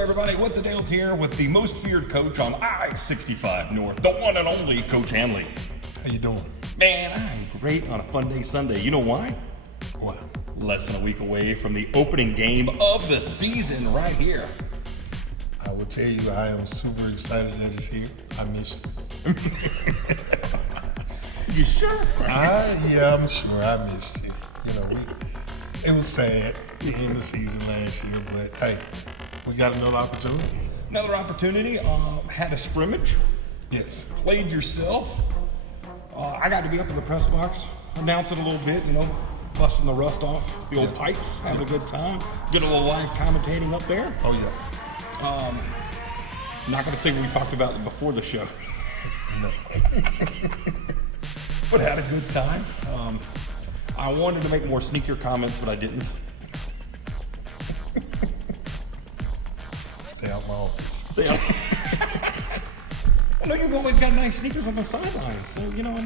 everybody, What the Dale's here with the most feared coach on I-65 North, the one and only Coach Handley. How you doing? Man, I'm great on a fun day Sunday. You know why? Why? Less than a week away from the opening game of the season right here. I will tell you, I am super excited that it's here. I miss it. You sure? I'm sure I missed it. You know, it was sad in the season last year, but hey, we got another opportunity. Another opportunity. Had a scrimmage. Yes. Played yourself. I got to be up in the press box, announcing a little bit, you know, busting the rust off the old pipes, having a good time. Get a little live commentating up there. Oh, yeah. Not going to say what we talked about before the show. No. But had a good time. I wanted to make more sneaker comments, but I didn't. Stay out my office. Stay out. I know you've always got nice sneakers on the sidelines, so, you know,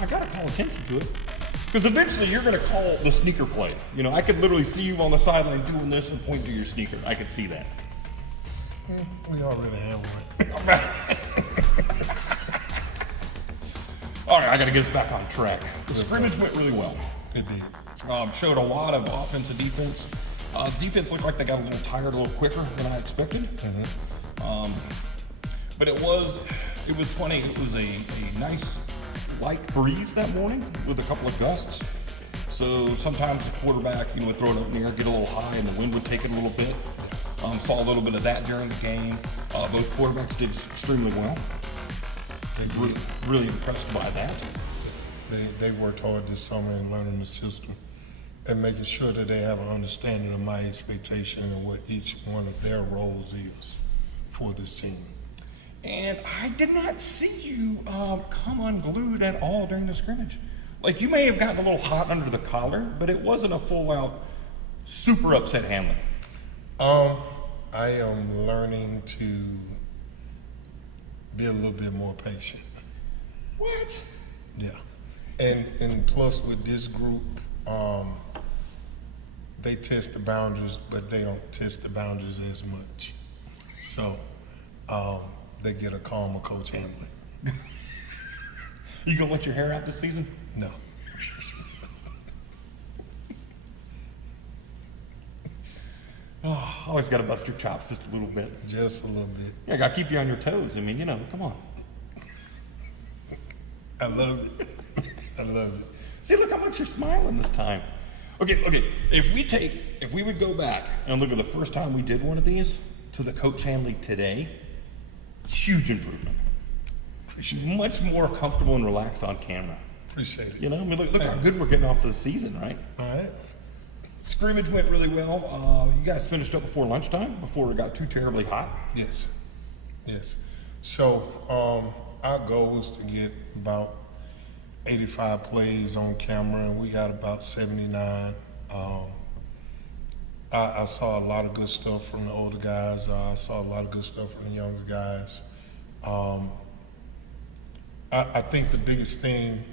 I got to call attention to it. Because eventually you're going to call the sneaker play. You know, I could literally see you on the sideline doing this and point to your sneaker. I could see that. We already have one. All right, I got to get us back on track. The scrimmage went really well. It did. Showed a lot of offense and defense. Defense looked like they got a little tired a little quicker than I expected. Mm-hmm. But it was funny. It was a nice light breeze that morning with a couple of gusts. So sometimes the quarterback, you know, would throw it up in the air, get a little high, and the wind would take it a little bit. Saw a little bit of that during the game. Both quarterbacks did extremely well. Really impressed by that. They worked hard this summer in learning the system and making sure that they have an understanding of my expectation and what each one of their roles is for this team. And I did not see you come unglued at all during the scrimmage. Like, you may have gotten a little hot under the collar, but it wasn't a full-out, super upset Handley. I am learning to be a little bit more patient. What? Yeah. And plus with this group, they test the boundaries, but they don't test the boundaries as much. So they get a calmer Coach Handley. You gonna let your hair out this season? No. Oh, always got to bust your chops just a little bit. Just a little bit. Yeah, I got to keep you on your toes. I mean, you know, come on. I love it. I love it. See, look how much you're smiling this time. Okay. If we would go back and look at the first time we did one of these to the Coach Handley today, huge improvement. She's much more comfortable and relaxed on camera. Appreciate it. You know, I mean, look how good we're getting off to the season, right? All right. Scrimmage went really well. You guys finished up before lunchtime, before it got too terribly hot? Yes. So our goal was to get about 85 plays on camera, and we got about 79. I saw a lot of good stuff from the older guys. I saw a lot of good stuff from the younger guys. I think the biggest thing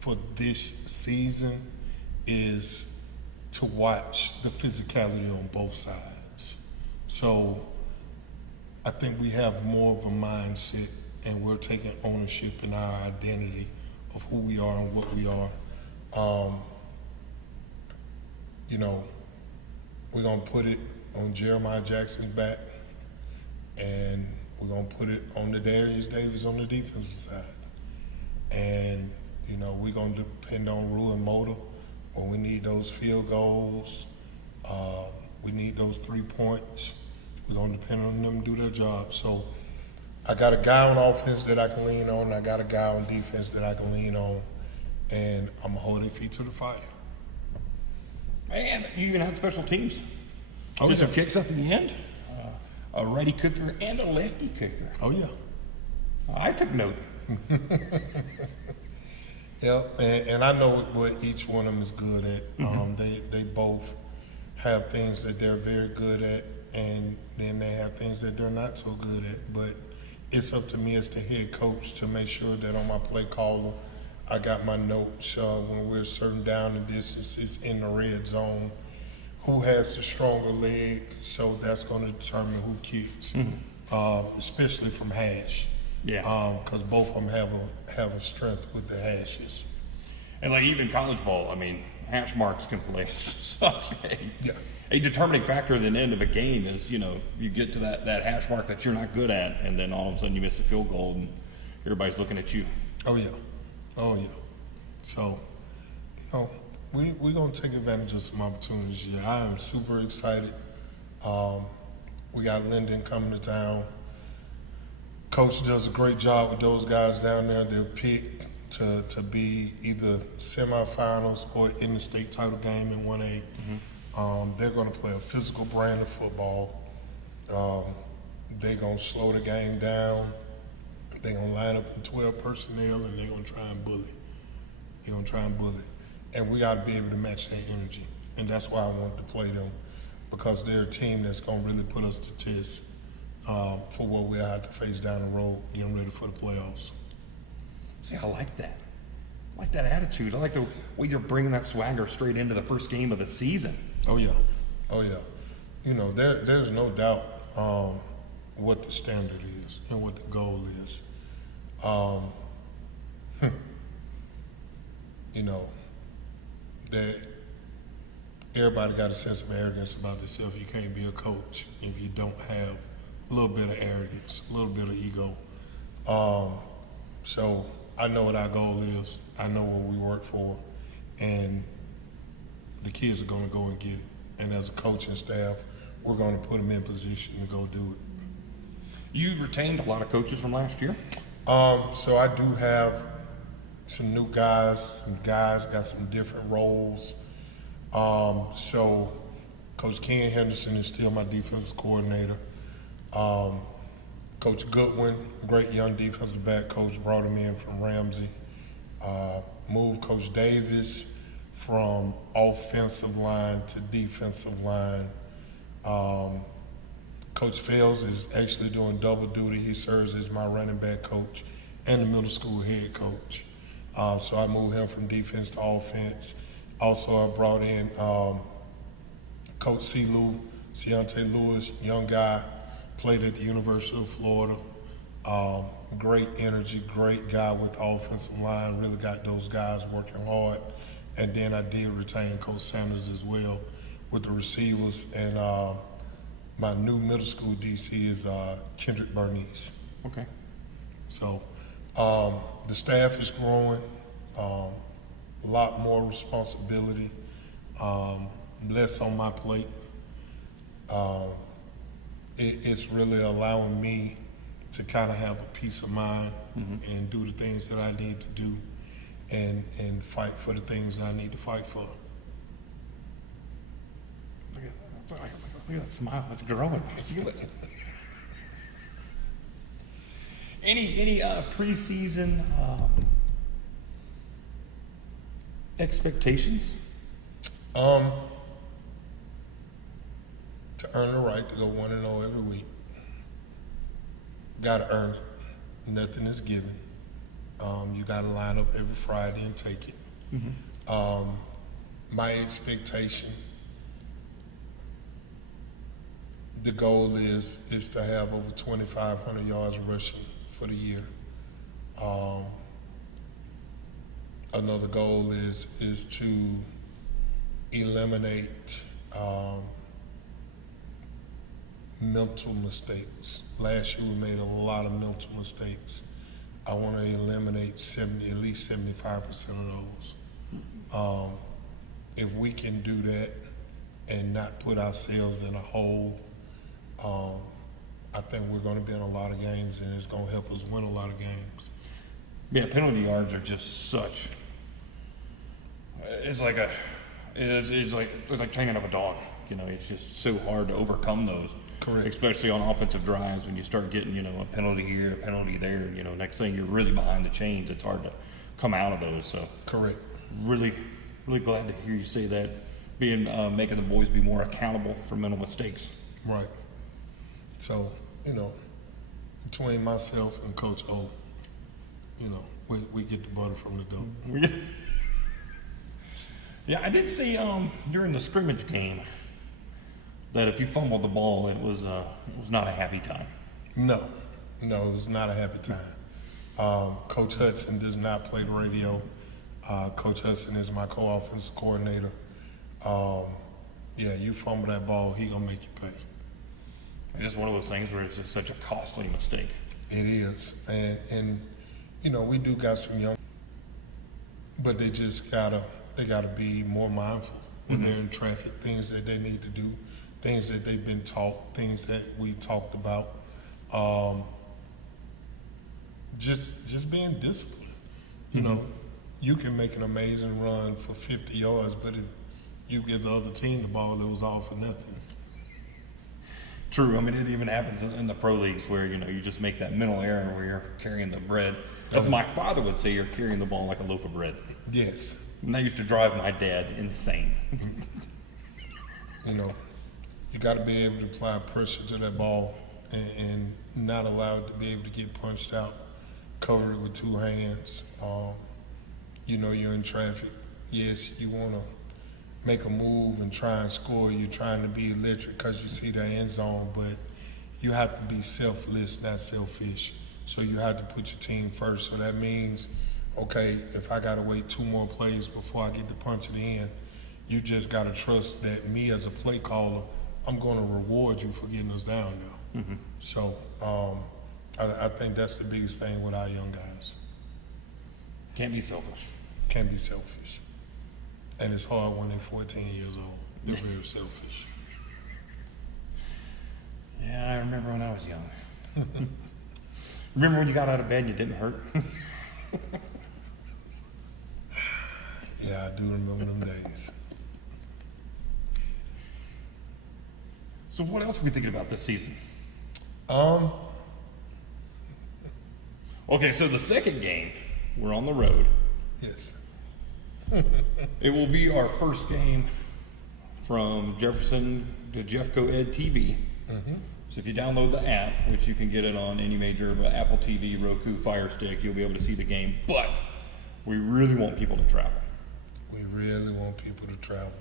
for this season is to watch the physicality on both sides. So I think we have more of a mindset, and we're taking ownership in our identity of who we are and what we are. You know, we're gonna put it on Jeremiah Jackson's back, and we're gonna put it on the Darius Davis on the defensive side. And, you know, we're gonna depend on Rue and Motor when we need those field goals, we need those 3 points. We're gonna depend on them to do their job. So I got a guy on offense that I can lean on, and I got a guy on defense that I can lean on, and I'm gonna hold their feet to the fire. And you even had special teams. Oh, Did yeah. some kicks at the end, a righty kicker and a lefty kicker. Oh, yeah. I took note. Yeah, and I know what each one of them is good at. They both have things that they're very good at, and then they have things that they're not so good at. But it's up to me as the head coach to make sure that on my play caller, I got my notes when we're certain down and distances in the red zone. who has the stronger leg, so that's going to determine who kicks, especially from hash. Yeah. Because both of them have a strength with the hashes. And like even college ball, I mean, hash marks can play such a determining factor at the end of a game is, you get to that hash mark that you're not good at, and then all of a sudden you miss a field goal and everybody's looking at you. Oh, yeah. So, we're going to take advantage of some opportunities here. I am super excited. We got Linden coming to town. Coach does a great job with those guys down there. They're picked to be either semifinals or in the state title game in 1A. They're going to play a physical brand of football. They're going to slow the game down. They're going to line up in 12 personnel, and they're going to try and bully. And we got to be able to match that energy. And that's why I wanted to play them, because they're a team that's going to really put us to test for what we have to face down the road, getting ready for the playoffs. See, I like that. I like that attitude. I like the way you're bringing that swagger straight into the first game of the season. Oh, yeah. There's no doubt what the standard is and what the goal is. That everybody got a sense of arrogance about themselves. You can't be a coach if you don't have a little bit of arrogance, a little bit of ego. So I know what our goal is. I know what we work for, and the kids are going to go and get it. And as a coaching staff, we're going to put them in position to go do it. You retained a lot of coaches from last year? So I do have some new guys. Some guys got some different roles. So Coach Ken Henderson is still my defensive coordinator. Coach Goodwin, great young defensive back coach, brought him in from Ramsey. Moved Coach Davis from offensive line to defensive line. Coach Fells is actually doing double duty. He serves as my running back coach and the middle school head coach. So I moved him from defense to offense. Also, I brought in Coach Ciante Lewis, young guy, played at the University of Florida. Great energy, great guy with the offensive line, really got those guys working hard. And then I did retain Coach Sanders as well with the receivers. And my new middle school DC is Kendrick Bernice. Okay. So the staff is growing, a lot more responsibility, less on my plate. It's really allowing me to kind of have a peace of mind and do the things that I need to do and fight for the things that I need to fight for. Look at that smile. It's growing. I feel it. Any preseason expectations? To earn the right to go 1-0 every week. Got to earn it. Nothing is given. You got to line up every Friday and take it. My expectation, the goal is to have over 2,500 yards rushing for the year. Another goal is to eliminate mental mistakes. Last year we made a lot of mental mistakes. I want to eliminate at least 75% of those. If we can do that and not put ourselves in a hole, I think we're going to be in a lot of games, and it's going to help us win a lot of games. Yeah, penalty yards are just such. It's like training up a dog. It's just so hard to overcome those. Correct. Especially on offensive drives when you start getting, a penalty here, a penalty there. Next thing you're really behind the chains. It's hard to come out of those. So correct. Really, really glad to hear you say that. Making the boys be more accountable for mental mistakes. Right. So, between myself and Coach O, we get the butter from the dough. Yeah, I did see during the scrimmage game, that if you fumbled the ball, it was not a happy time. No, it was not a happy time. Coach Hudson does not play the radio. Coach Hudson is my co-offensive coordinator. Yeah, you fumble that ball, he gonna make you pay. It's just one of those things where it's just such a costly mistake. It is, and you know, we do got some young, but they just gotta be more mindful when they're in traffic, things that they need to do, things that they've been taught, things that we talked about. Just being disciplined. You know, you can make an amazing run for 50 yards, but if you give the other team the ball, it was all for nothing. True. I mean, it even happens in the pro leagues where, you know, you just make that mental error where you're carrying the bread. As my father would say, you're carrying the ball like a loaf of bread. Yes. And that used to drive my dad insane. You know, you got to be able to apply pressure to that ball and not allow it to be able to get punched out, cover it with two hands. You know, you're in traffic. Yes, you want to make a move and try and score. You're trying to be electric because you see the end zone, but you have to be selfless, not selfish. So you have to put your team first. So that means, okay, if I got to wait 2 more plays before I get to punch it in, you just got to trust that me as a play caller, I'm going to reward you for getting us down now. So I think that's the biggest thing with our young guys. Can't be selfish. Can't be selfish. And it's hard when they're 14 years old. They're very selfish. Yeah, I remember when I was young. Remember when you got out of bed and you didn't hurt? Yeah, I do remember them days. So what else are we thinking about this season? Okay, so the second game, we're on the road. Yes. It will be our first game from Jefferson to Jeffco Ed TV. So if you download the app, which you can get it on any major Apple TV, Roku, Fire Stick, you'll be able to see the game. But we really want people to travel. We really want people to travel.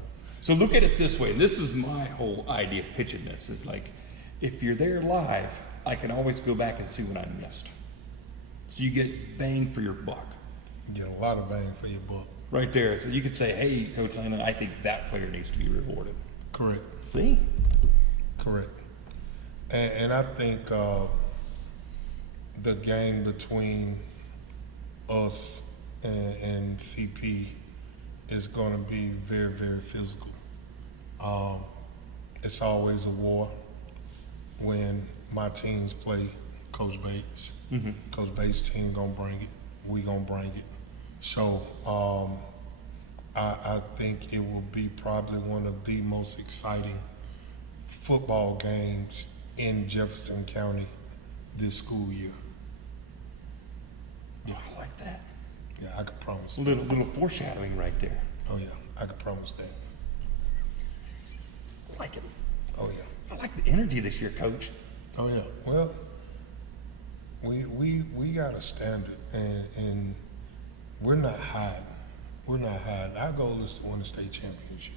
So look at it this way. This is my whole idea of pitching this. Is like, if you're there live, I can always go back and see what I missed. So you get bang for your buck. You get a lot of bang for your buck. Right there. So you could say, hey, Coach Handley, I think that player needs to be rewarded. Correct. See? Correct. And I think the game between us and CP is going to be very, very physical. It's always a war when my teams play Coach Bates. Coach Bates' team going to bring it. We going to bring it. So I think it will be probably one of the most exciting football games in Jefferson County this school year. Yeah, I like that. Yeah, I could promise A little foreshadowing right there. Oh yeah, I could promise that. I like it. Oh yeah. I like the energy this year, Coach. Oh yeah. Well, we got a standard, and we're not hiding. We're not hiding. Our goal is to win the state championship.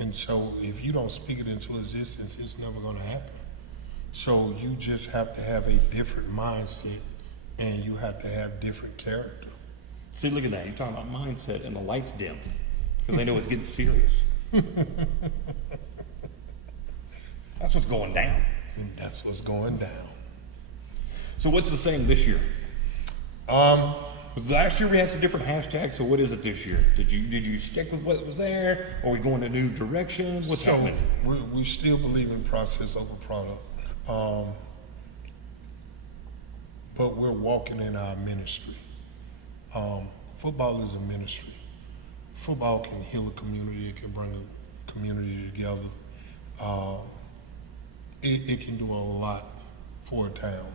And so if you don't speak it into existence, it's never going to happen. So you just have to have a different mindset, and you have to have different character. See, look at that. You're talking about mindset, and the lights dim because they know it's getting serious. That's what's going down. And that's what's going down. So what's the same this year? Because last year we had some different hashtags. So what is it this year? Did you stick with what was there? Are we going a new direction? What's happening? We still believe in process over product, but we're walking in our ministry. Football is a ministry. Football can heal a community. It can bring a community together. It can do a lot for a town.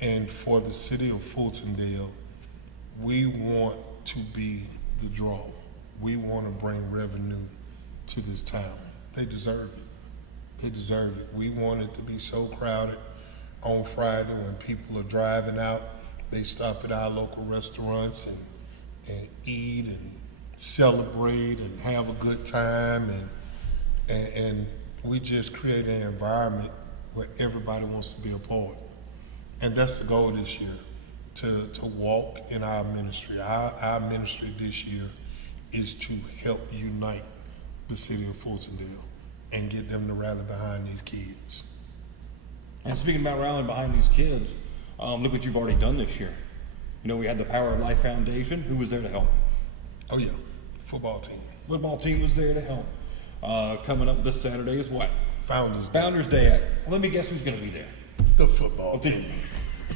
And for the city of Fultondale, we want to be the draw. We want to bring revenue to this town. They deserve it. They deserve it. We want it to be so crowded on Friday when people are driving out. They stop at our local restaurants and eat and celebrate and have a good time. And we just create an environment where everybody wants to be a part. And that's the goal this year, to walk in our ministry. Our ministry this year is to help unite the city of Fultondale and get them to rally behind these kids. And speaking about rallying behind these kids, look what you've already done this year. You know, we had the Power of Life Foundation. Who was there to help? Oh yeah, football team. Football team was there to help. Coming up this Saturday is what? Founders Day. Founders Day. Let me guess who's going to be there. The football team.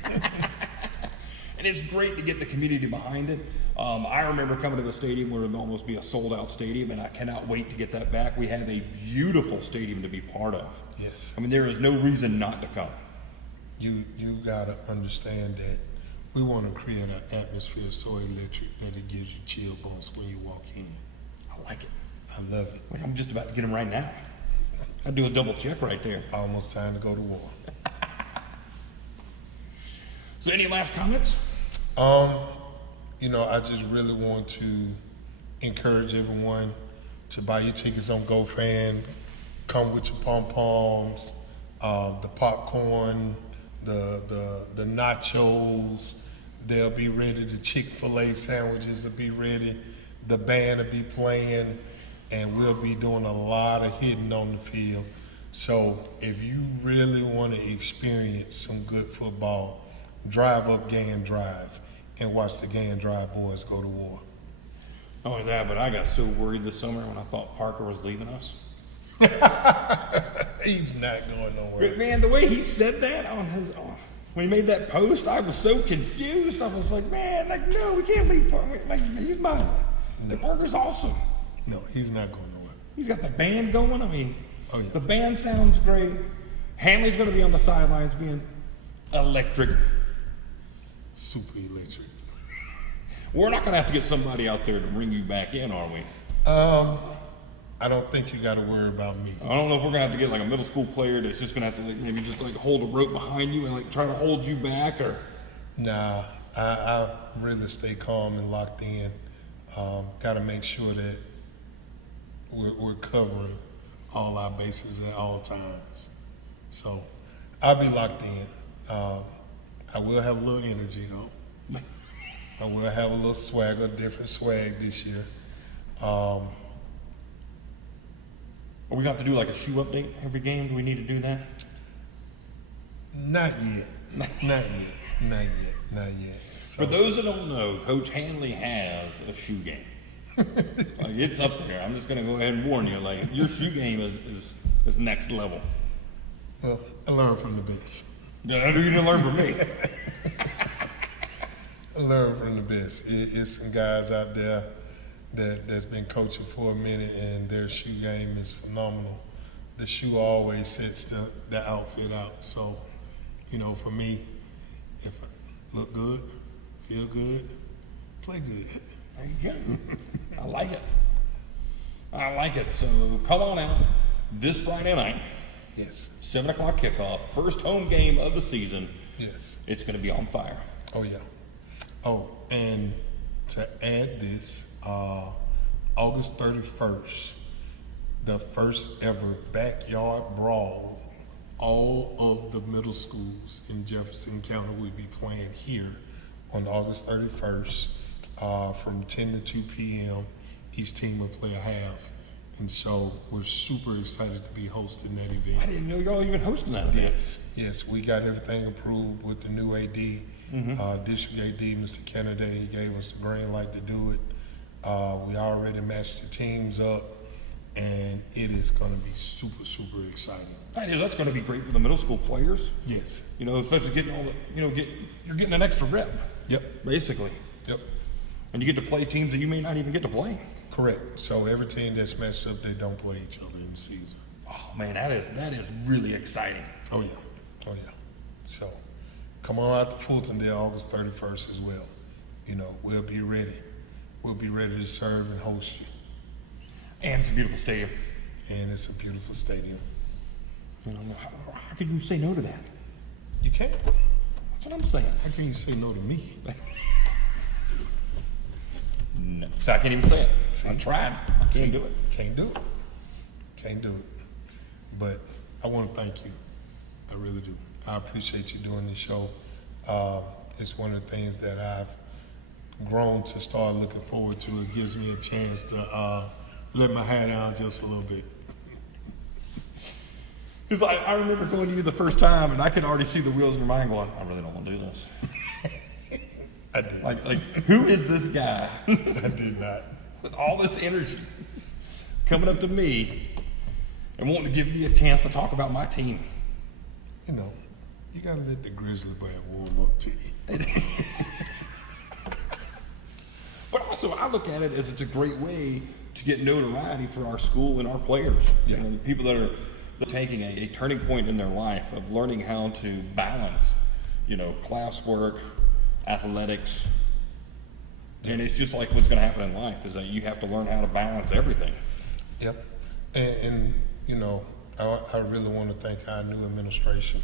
And it's great to get the community behind it. I remember coming to the stadium where it would almost be a sold-out stadium, and I cannot wait to get that back. We have a beautiful stadium to be part of. Yes. I mean, there is no reason not to come. You got to understand that we want to create an atmosphere so electric that it gives you chill bumps when you walk in. I like it. I love it. I'm just about to get them right now. I do a double check right there. Almost time to go to war. So any last comments? You know, I just really want to encourage everyone to buy your tickets on GoFan. Come with your pom-poms, the popcorn, the nachos. They'll be ready. The Chick-fil-A sandwiches will be ready. The band will be playing, and we'll be doing a lot of hitting on the field. So if you really want to experience some good football, drive up Gann Drive and watch the Gann Drive boys go to war. Not only that, but I got so worried this summer when I thought Parker was leaving us. He's not going nowhere. But man, the way he said that when he made that post, I was so confused. I was like, man, like, no, we can't leave Parker. Like, he's mine. No. Parker's awesome. No, he's not going nowhere. He's got the band going. I mean, oh, yeah. The band sounds great. Handley's going to be on the sidelines being electric. Super electric. We're not going to have to get somebody out there to bring you back in, are we? I don't think you got to worry about me. I don't know if we're going to have to get like a middle school player that's just going to have to like maybe just like hold a rope behind you and like try to hold you back, or. Nah, I really stay calm and locked in. Got to make sure that we're covering all our bases at all times. So I'll be locked in. I will have a little energy though. I will have a little swagger, different swag this year. Are we going to have to do like a shoe update every game? Do we need to do that? Not yet. Not yet. So, for those that don't know, Coach Handley has a shoe game. Like, it's up there. I'm just going to go ahead and warn you. Like, your shoe game is next level. Well, I learned from the best. Yeah, you didn't learn from me. I learned from the best. It's some guys out there that's been coaching for a minute, and their shoe game is phenomenal. The shoe always sets the outfit out. So, you know, for me, if I look good, feel good, play good. There you go. I like it. I like it. So come on out this Friday night. Yes. 7 o'clock kickoff. First home game of the season. Yes. It's going to be on fire. Oh, yeah. Oh, and to add this, August 31st, the first ever backyard brawl. All of the middle schools in Jefferson County will be playing here on August 31st from 10 to 2 p.m. Each team will play a half. And so we're super excited to be hosting that event. I didn't know y'all even hosting that event. Yes, we got everything approved with the new AD. District AD, Mr. Kennedy, he gave us the green light to do it. We already matched the teams up, and it is going to be super, super exciting. That's going to be great for the middle school players. Yes. You know, especially getting all the, you're getting an extra rep. Yep. Basically. Yep. And you get to play teams that you may not even get to play. Correct. So every team that's matched up, they don't play each other in the season. Oh man, that is really exciting. Oh yeah. So come on out to Fultondale August 31st as well. You know, we'll be ready. We'll be ready to serve and host you. And it's a beautiful stadium. And it's a beautiful stadium. You know, how could you say no to that? You can't. That's what I'm saying. How can you say no to me? No. So I can't even say it. I tried. I can't do it. Can't do it. But I want to thank you. I really do. I appreciate you doing this show. It's one of the things that I've grown to start looking forward to. It gives me a chance to let my hair down just a little bit. Because I remember going to you the first time, and I could already see the wheels in your mind going, I really don't want to do this. I did. Like, who is this guy? I did not. With all this energy coming up to me and wanting to give me a chance to talk about my team. You know, you got to let the grizzly bear warm up to you. But also, I look at it as it's a great way to get notoriety for our school and our players. Yes. You know, the people that are taking a turning point in their life of learning how to balance, you know, classwork, athletics. And it's just like what's going to happen in life is that you have to learn how to balance everything. Yep. And you know, I really want to thank our new administration.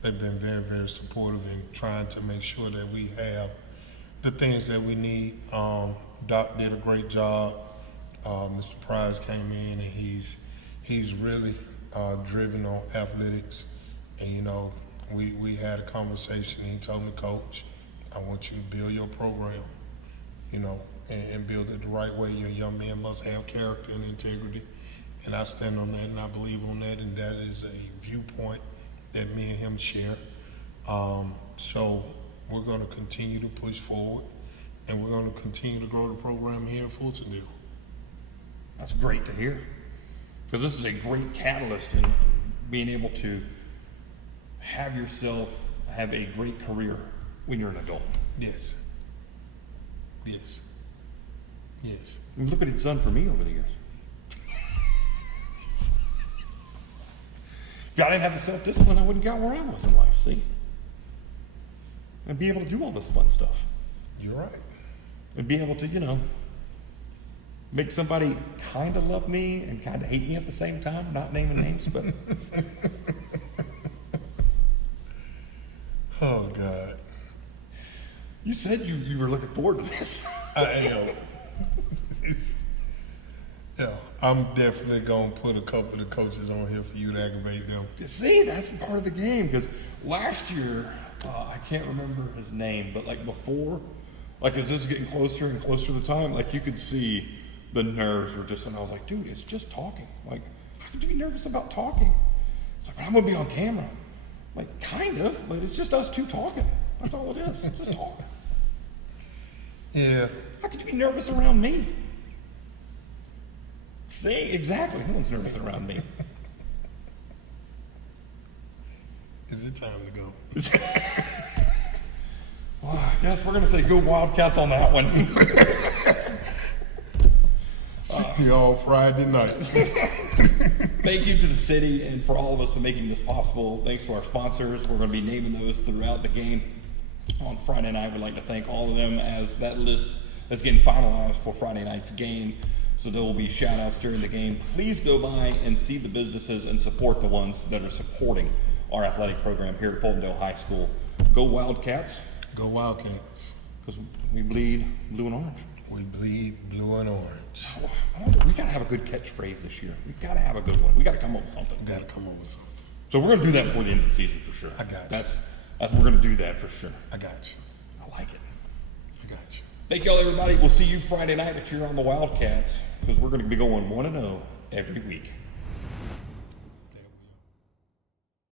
They've been very, very supportive in trying to make sure that we have the things that we need. Doc did a great job. Mr. Prize came in, and he's really driven on athletics. And you know, we had a conversation. He told me, Coach, I want you to build your program, you know, and build it the right way. Your young men must have character and integrity. And I stand on that, and I believe on that, and that is a viewpoint that me and him share. So we're going to continue to push forward, and we're going to continue to grow the program here at Fultondale. That's great to hear, because this is a great catalyst in being able to have yourself have a great career when you're an adult. Yes. Yes. Yes. I mean, look what it's done for me over the years. If I didn't have the self-discipline, I wouldn't got where I was in life, see? And be able to do all this fun stuff. You're right. And be able to, you know, make somebody kind of love me and kind of hate me at the same time, not naming names, but... Oh, God. You said you were looking forward to this. I am. Yeah, I'm definitely going to put a couple of the coaches on here for you to aggravate them. See, that's part of the game, because last year, I can't remember his name, but like before, like as this was getting closer and closer to the time, like you could see the nerves were just, and I was like, dude, it's just talking. Like, how could you be nervous about talking? It's like, but I'm going to be on camera. Like, kind of, but it's just us two talking. That's all it is. It's just talk. Yeah. How could you be nervous around me? See, exactly. No one's nervous around me. Is it time to go? Well, I guess we're going to say go Wildcats on that one. See you all Friday night. Thank you to the city and for all of us for making this possible. Thanks to our sponsors. We're going to be naming those throughout the game. On Friday night, we'd like to thank all of them as that list is getting finalized for Friday night's game. So there will be shout outs during the game. Please go by and see the businesses and support the ones that are supporting our athletic program here at Fultondale High School. Go Wildcats. Go Wildcats. Because we bleed blue and orange. We bleed blue and orange. We got to have a good catchphrase this year. We've got to have a good one. We got to come up with something. We got to come up with something. So we're going to do that before the end of the season for sure. I got you. That's we're going to do that for sure. I got you. I like it. I got you. Thank y'all, everybody. We'll see you Friday night to cheer on the Wildcats because we're going to be going 1-0 every week.